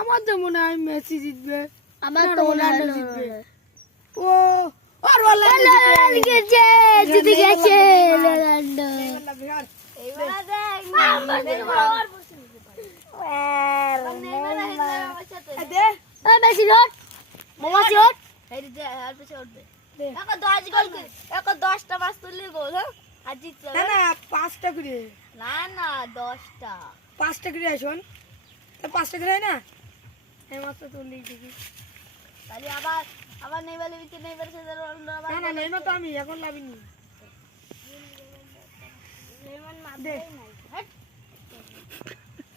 আমার তো মনে হয় মেসি জিতবে, আমার না তো রোনাল্ডো রোনাল্ডো জিতবে। জিতবে। ও আর রোনাল্ডো জিতেছে, জিতে গেছে রোনাল্ডো। এইবার দেখ এই মেসি রোড, মেসি রোড। এই যে আর পিছে উঠবে এখন 10 গোল করে এখন 10টা ম্যাচ তুললে গোল হ্যাঁ আর জিতছে না না 5টা করে না না 10টা 5টা করে আসুন, তা 5টা করে হয় না, এই মাত্র তুললেই দেখি। তাহলে আবার আবার নেইবারে বিতে নেইবারে সে রোনাল্ডো আবার না না নেইমার তো আমি এখন লাভিনি। নেইমার দে মারতেই নাই হট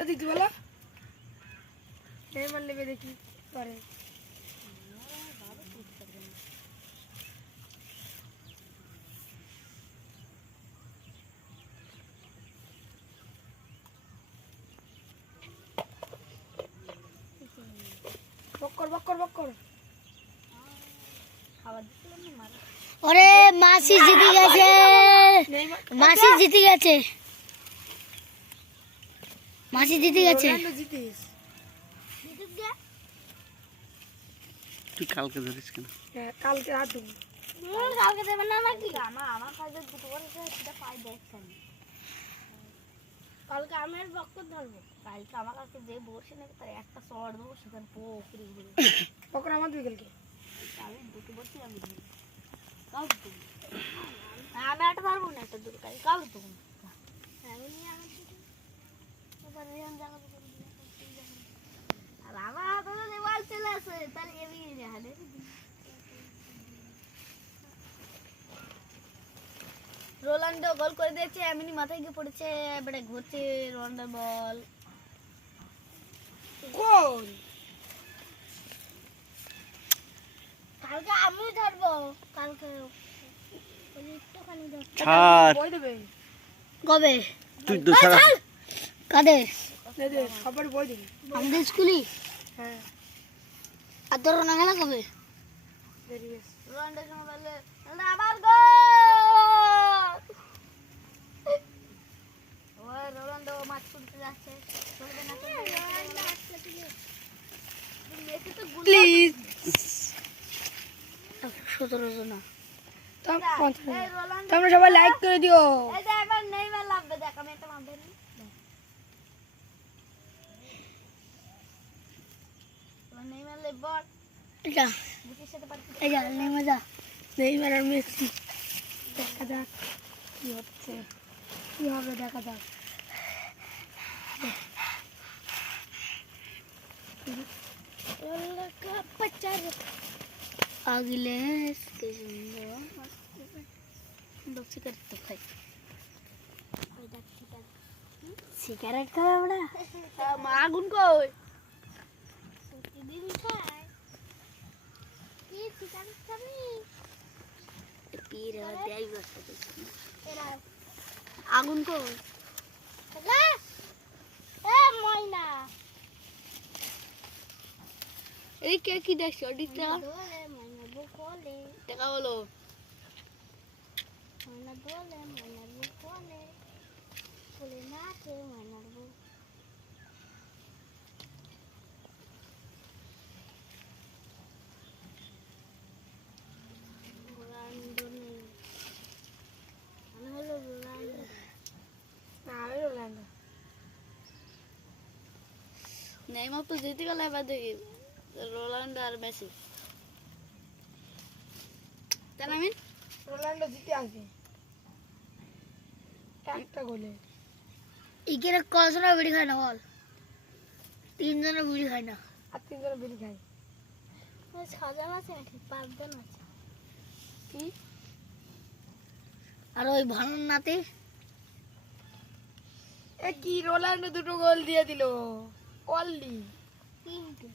এদিক দি বলো, নেইমার নেবে দেখি করে। বক্কর বক্কর বক্কর খাবার দিছিলাম না মার ওরে মাসি জিতে গেছে, নেইমার মাসি জিতে গেছে, মাসি জিতে গেছে। রোনাল্ডো জিতিস। জিতে গে তুই কালকে ধরিস কেন? হ্যাঁ কালকে রাত দেবো। কালকে দেবে না নাকি আমার কাছে দুটো করে সেটা পাই দেখছেন কালকে আমি আর বক্কর ধরবো কালকে আমার কাছে যে বসে নাকি তার একটা শট দেবো সেখানে পোকরি ঘুরে বক্কর আমার বিকেলকে আমি দুটো বসি আমি ধরি কাউ দেবো আমি একটা ধরবো না একটা দুটো কাউ দেবো আমি নিয়ে আমার দিকে এবার রিয়ান জায়গা আর আমার হাতে তো দেওয়াল চলে আসে তাহলে এমনি হালে রোনাল্ডো গোল করে দিয়েছে এমনি মাথায় গিয়ে পড়েছে এবারে ঘুরছে রোনাল্ডোর বল গোল। কালকে আমি ধরবো কালকে একটুখানি ধর ছাড়, বই দেবে কবে? তুই তো সারা কাদের? দে দে সবার বই দেবে। আমাদের স্কুলে। হ্যাঁ আর তোর না খেলা কবে? দেরি আছে। রোনাল্ডোর সঙ্গে বললে রোনাল্ডো আবার গোল ওই রোনাল্ডো মাছ তুলতে যাচ্ছে চলবে না মেসি তো গুল প্লিজ 17 জন। এই রোনাল্ডো তোমরা সবাই লাইক করে দিও। এই যে এবার নেইমার লাভবে দেখ আমি একটা মারবে না নেইমার লেবর এটা বুঝিস সাথে পারছি এই যা নে মজা। নেইমার আর মেসি, দেখা যাক কি হচ্ছে, কি হবে দেখা যাক। রোনাল্ডো का 50 আগিলেস কে সুন্দর দোস্তি করতে খাই। ওই দেখ ঠিক আছে সিগারেট খাই আমরা। আগুন কই প্রতিদিন খাই কি সিগারেট খাবি পীর দেই বসতে। এরা আগুন কই? এ ময়না এই কে কি দেখছো? ডিটা দোলে ময়না বকলে দেখা হলো। ময়না দোলে ময়না বকলে বলে নাচে ময়নার বউ রোনাল্ডো নেই আমি হলো রোনাল্ডো না আমি রোনাল্ডো। নেইমার তো জিতে গেল, এবার দেখি রোনাল্ডো আর মেসি। তাই না আমিন? রোনাল্ডো জিতে আসবে একটা গোলে। এখানে কজনা বিড়ি খায় না বল? 3 জনে বিড়ি খায় না। আর 3 জন বেরি খায়। ওই 6 জন আছে নাকি 5 জন আছে কি আর ওই ভানন নাতে এ কি রোনাল্ডো দুটো গোল দিয়ে দিল অনলি, 3টে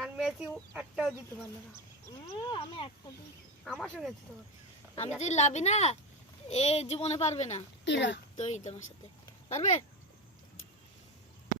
আর মেসি একটাও দিতে পারলো না। আমি একটা দিই আমার সঙ্গে দিতে পারলো। আমি যদি লাভি না এ জীবনে পারবে না। কিরা? তো এই তোমার সাথে পারবে।